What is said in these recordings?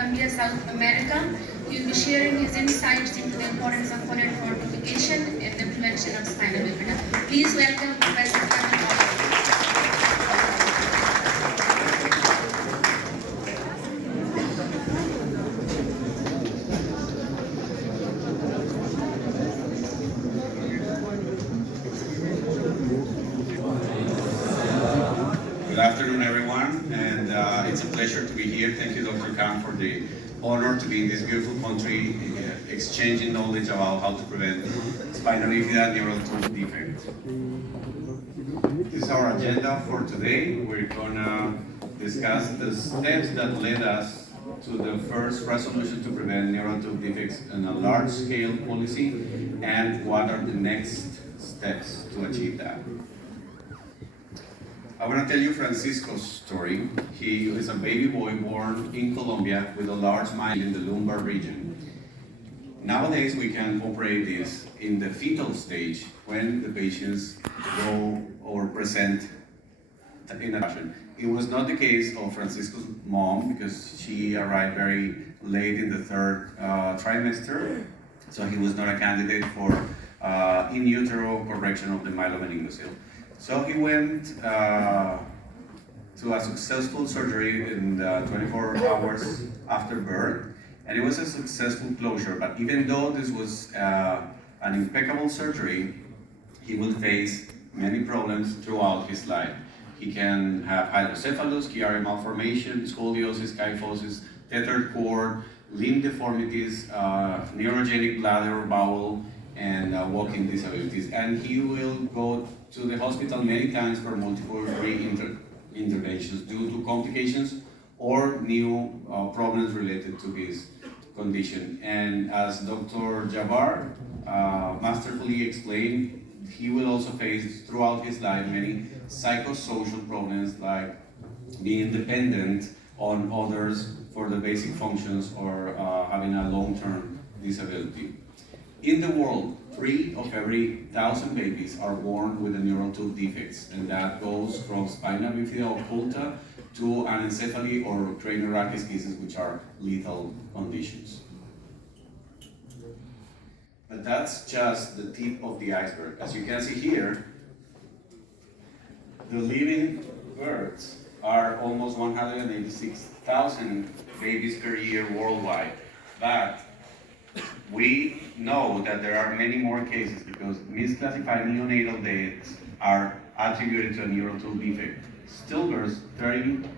Colombia, South America. He will be sharing his insights into the importance of folate fortification and the prevention of spina bifida. Please welcome Professor Komel Ghotme. Good afternoon, everyone, and it's a pleasure to be here. Thank you, Dr. Khan, for the honor to be in this beautiful country, exchanging knowledge about how to prevent spina bifida neural tooth defect. This is our agenda for today. We're gonna discuss the steps that led us to the first resolution to prevent neural tooth defects in a large-scale policy, and what are the next steps to achieve that. I want to tell you Francisco's story. He is a baby boy born in Colombia with a large mind in the lumbar region. Nowadays, we can operate this in the fetal stage when the patients go or present in a fashion. It was not the case of Francisco's mom because she arrived very late in the third trimester, so he was not a candidate for in utero correction of the myelomeningocele. So he went to a successful surgery in 24 hours after birth, and it was a successful closure. But even though this was an impeccable surgery, he will face many problems throughout his life. He can have hydrocephalus, Chiari malformation, scoliosis, kyphosis, tethered cord, limb deformities, neurogenic bladder or bowel, and walking disabilities. And he will go to the hospital many times for multiple interventions due to complications or new problems related to his condition. And as Dr. Jabbar masterfully explained, he will also face throughout his life many psychosocial problems like being dependent on others for the basic functions or having a long-term disability. In the world, 3 of every 1,000 babies are born with a neural tooth defects, and that goes from spina bifida occulta to anencephaly or craniorachis, which are lethal conditions. But that's just the tip of the iceberg. As you can see here, the living births are almost 186,000 babies per year worldwide. But we know that there are many more cases because misclassified neonatal deaths are attributed to a neural tooth defect. Stillbirths 30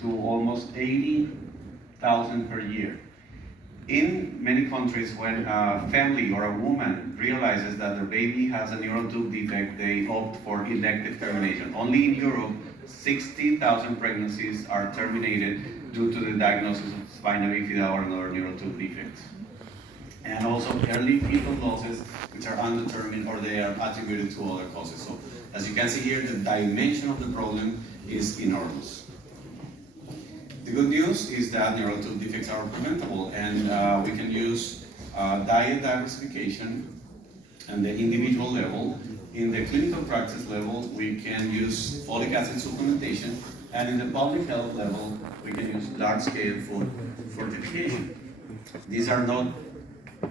to almost 80,000 per year. In many countries, when a family or a woman realizes that their baby has a neural tooth defect, they opt for elective termination. Only in Europe, 60,000 pregnancies are terminated due to the diagnosis of spina bifida or another neural tooth defects. And also early fetal losses, which are undetermined or they are attributed to other causes. So as you can see here, the dimension of the problem is enormous. The good news is that neural tooth defects are preventable, and we can use diet diversification at the individual level. In the clinical practice level, we can use folic acid supplementation, and in the public health level, we can use large-scale food fortification. These are not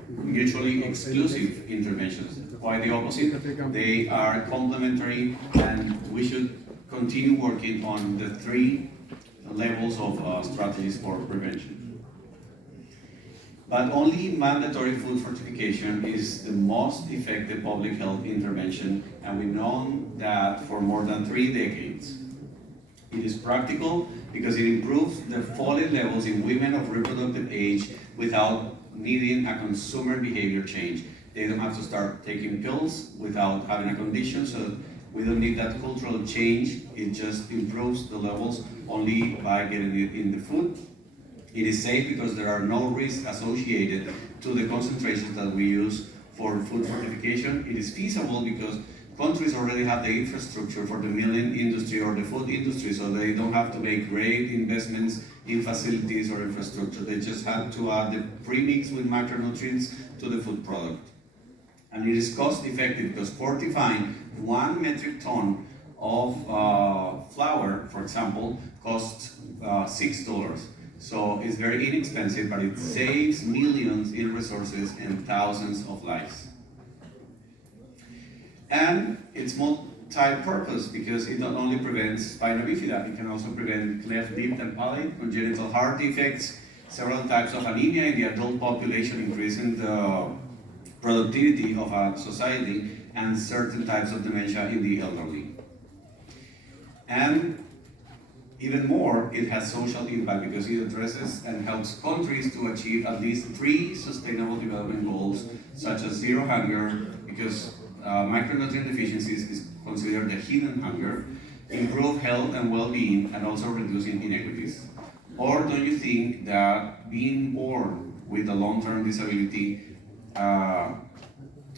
mutually exclusive interventions. Quite the opposite. They are complementary, and we should continue working on the 3 levels of strategies for prevention. But only mandatory food fortification is the most effective public health intervention, and we've known that for more than 3 decades. It is practical because it improves the folate levels in women of reproductive age without needing a consumer behavior change. They don't have to start taking pills without having a condition, so we don't need that cultural change. It just improves the levels only by getting it in the food. It is safe because there are no risks associated to the concentrations that we use for food fortification. It is feasible because countries already have the infrastructure for the milling industry or the food industry, so they don't have to make great investments in facilities or infrastructure. They just have to add the premix with macronutrients to the food product. And it is cost effective because fortifying 1 metric ton of flour, for example, costs $6. So it's very inexpensive, but it saves millions in resources and thousands of lives. And it's multi-purpose because it not only prevents spina bifida, it can also prevent cleft lip and palate, congenital heart defects, several types of anemia in the adult population, increasing the productivity of a society, and certain types of dementia in the elderly. And even more, it has social impact because it addresses and helps countries to achieve at least 3 sustainable development goals, such as zero hunger, because micronutrient deficiencies is considered a hidden hunger, improve health and well-being, and also reducing inequities. Or don't you think that being born with a long-term disability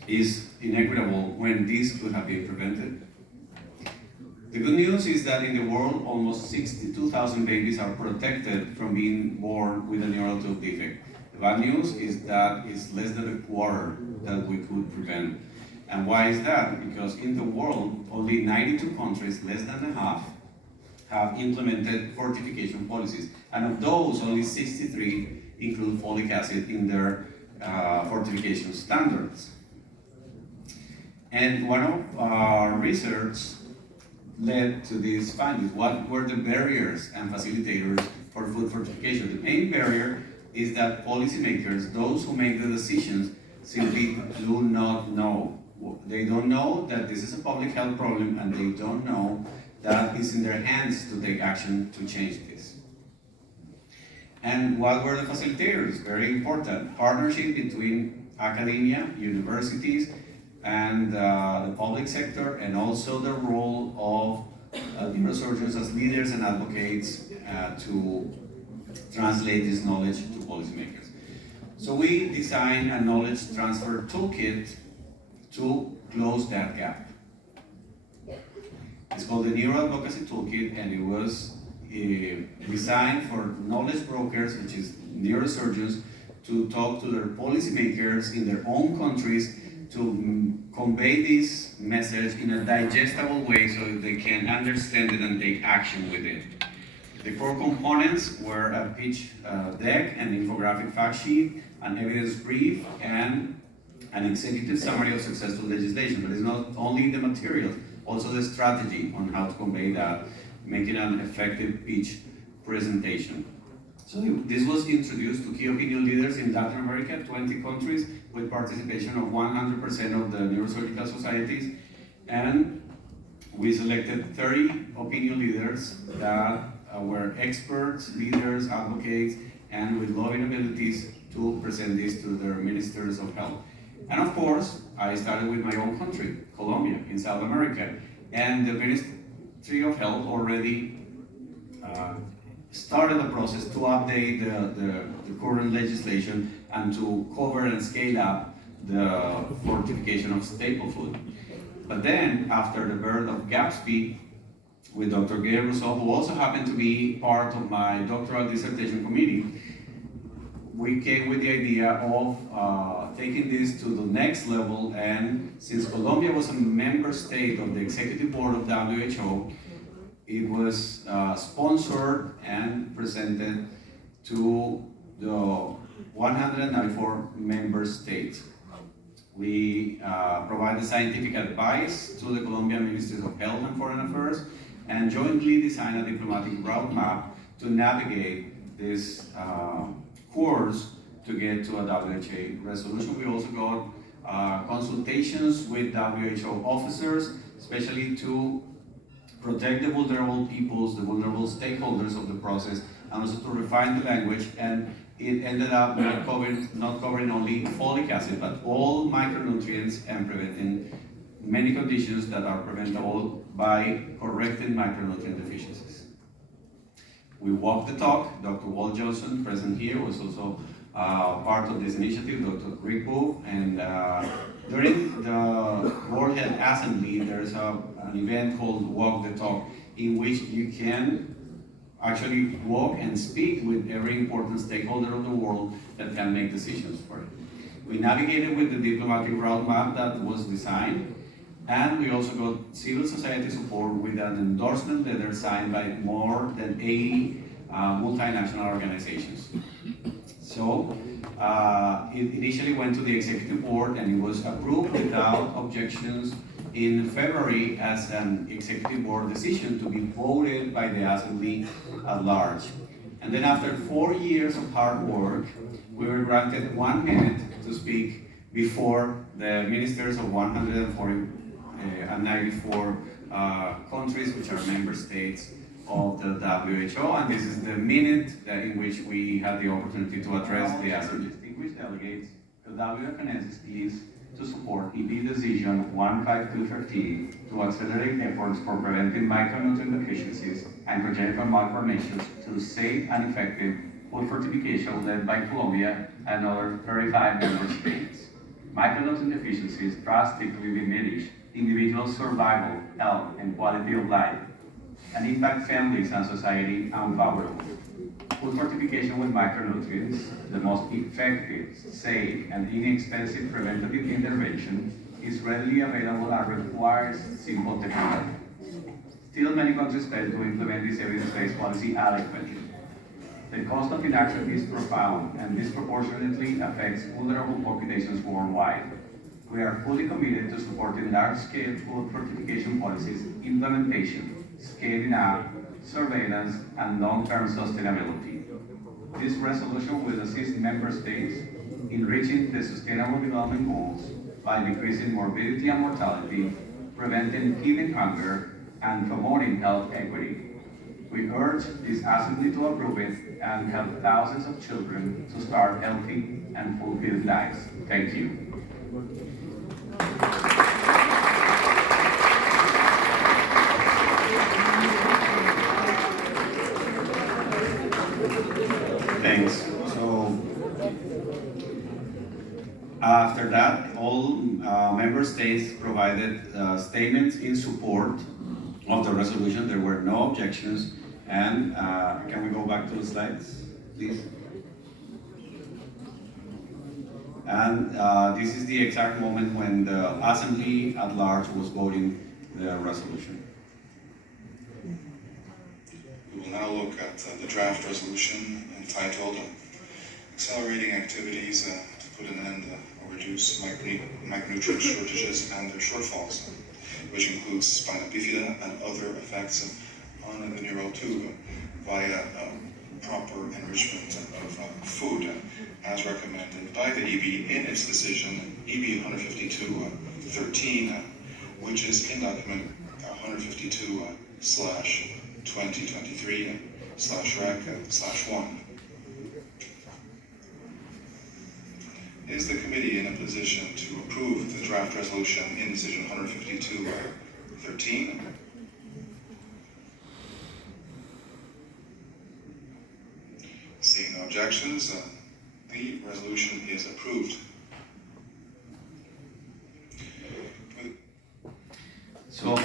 is inequitable when this could have been prevented? The good news is that in the world, almost 62,000 babies are protected from being born with a neural tooth defect. The bad news is that it's less than a quarter that we could prevent. And why is that? Because in the world, only 92 countries, less than a half, have implemented fortification policies. And of those, only 63 include folic acid in their fortification standards. And one of our research led to these findings. What were the barriers and facilitators for food fortification? The main barrier is that policymakers, those who make the decisions, simply do not know. They don't know that this is a public health problem, and they don't know that it's in their hands to take action to change this. And what were the facilitators? Very important. Partnership between academia, universities, and the public sector, and also the role of neurosurgeons as leaders and advocates to translate this knowledge to policymakers. So we designed a knowledge transfer toolkit to close that gap. It's called the Neuro Advocacy Toolkit, and it was designed for knowledge brokers, which is neurosurgeons, to talk to their policymakers in their own countries to convey this message in a digestible way so they can understand it and take action with it. The core components were a pitch deck, an infographic fact sheet, an evidence brief, and an executive summary of successful legislation. But it's not only the materials, also the strategy on how to convey that, making an effective pitch presentation. So this was introduced to key opinion leaders in Latin America, 20 countries, with participation of 100% of the neurosurgical societies. And we selected 30 opinion leaders that were experts, leaders, advocates, and with lobbying abilities to present this to their ministers of health. And of course, I started with my own country, Colombia, in South America. And the Ministry of Health already started the process to update the current legislation and to cover and scale up the fortification of staple food. But then, after the birth of Gatsby, with Dr. Gail Rousseau, who also happened to be part of my doctoral dissertation committee, we came with the idea of taking this to the next level. And since Colombia was a member state of the executive board of WHO, it was sponsored and presented to the 194 member states. We provided scientific advice to the Colombian Ministries of Health and Foreign Affairs, and jointly designed a diplomatic roadmap to navigate this course to get to a WHO resolution. We also got consultations with WHO officers, especially to protect the vulnerable peoples, the vulnerable stakeholders of the process, and also to refine the language. And it ended up not covering only folic acid, but all micronutrients, and preventing many conditions that are preventable by correcting micronutrient deficiencies. We walked the talk. Dr. Walt Johnson, present here, was also part of this initiative, Dr. Rick Booth, and during the World Health Assembly, there's an event called Walk the Talk, in which you can actually walk and speak with every important stakeholder of the world that can make decisions for it. We navigated with the diplomatic roadmap that was designed, and we also got civil society support with an endorsement letter signed by more than 80 multinational organizations. So it initially went to the executive board and it was approved without objections in February as an executive board decision to be voted by the assembly at large. And then after 4 years of hard work, we were granted 1 minute to speak before the ministers of 194 countries, which are member states of the WHO, and this is the minute in which we had the opportunity to address the assembly. Distinguished delegates, the WHO is pleased to support EB Decision 15213 to accelerate efforts for preventing micronutrient deficiencies and congenital malformations through safe and effective food fortification led by Colombia and other 35 member states. Micronutrient deficiencies drastically diminish individual survival, health, and quality of life, and impact families and society unfavorably. Food fortification with micronutrients, the most effective, safe, and inexpensive preventative intervention, is readily available and requires simple technology. Still, many countries fail to implement this evidence-based policy adequately. The cost of inaction is profound and disproportionately affects vulnerable populations worldwide. We are fully committed to supporting large-scale food fortification policies implementation, scaling up, surveillance, and long-term sustainability. This resolution will assist member states in reaching the Sustainable Development Goals by decreasing morbidity and mortality, preventing killing hunger, and promoting health equity. We urge this Assembly to approve it and help thousands of children to start healthy and fulfilled lives. Thank you. Thanks. So after that, all member states provided statements in support of the resolution. There were no objections. And can we go back to the slides, please? And this is the exact moment when the Assembly at large was voting the resolution. We will now look at the draft resolution entitled Accelerating Activities to Put an End or Reduce Micronutrient Shortages and Their Shortfalls, which includes spina bifida and other effects on the neural tube via proper enrichment of food, as recommended by the EB in its decision EB 152-13, which is in document 152/2023/Rec/1. Is the committee in a position to approve the draft resolution in decision 152-13? Seeing no objections, the resolution is approved. So,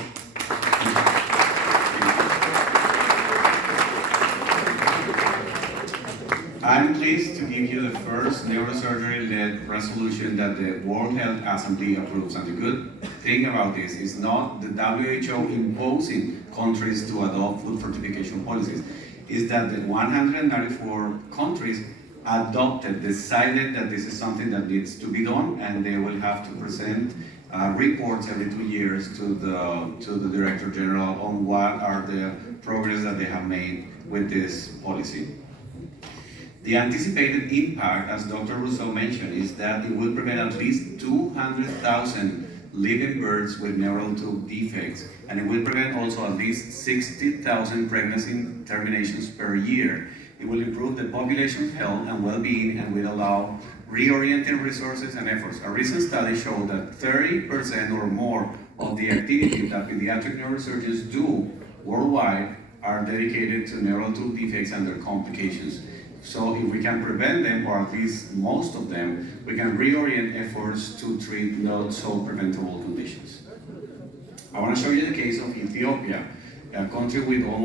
I'm pleased to give you the first neurosurgery-led resolution that the World Health Assembly approves. And the good thing about this is not the WHO imposing countries to adopt food fortification policies. Is that the 194 countries decided that this is something that needs to be done, and they will have to present reports every 2 years to the Director General on what are the progress that they have made with this policy. The anticipated impact, as Dr. Rousseau mentioned, is that it will prevent at least 200,000 living births with neural tube defects, and it will prevent also at least 60,000 pregnancy terminations per year. It will improve the population's health and well-being and will allow reorienting resources and efforts. A recent study showed that 30% or more of the activity that pediatric neurosurgeons do worldwide are dedicated to neural tube defects and their complications. So if we can prevent them, or at least most of them, we can reorient efforts to treat not so preventable conditions. I want to show you the case of Ethiopia, a country with almost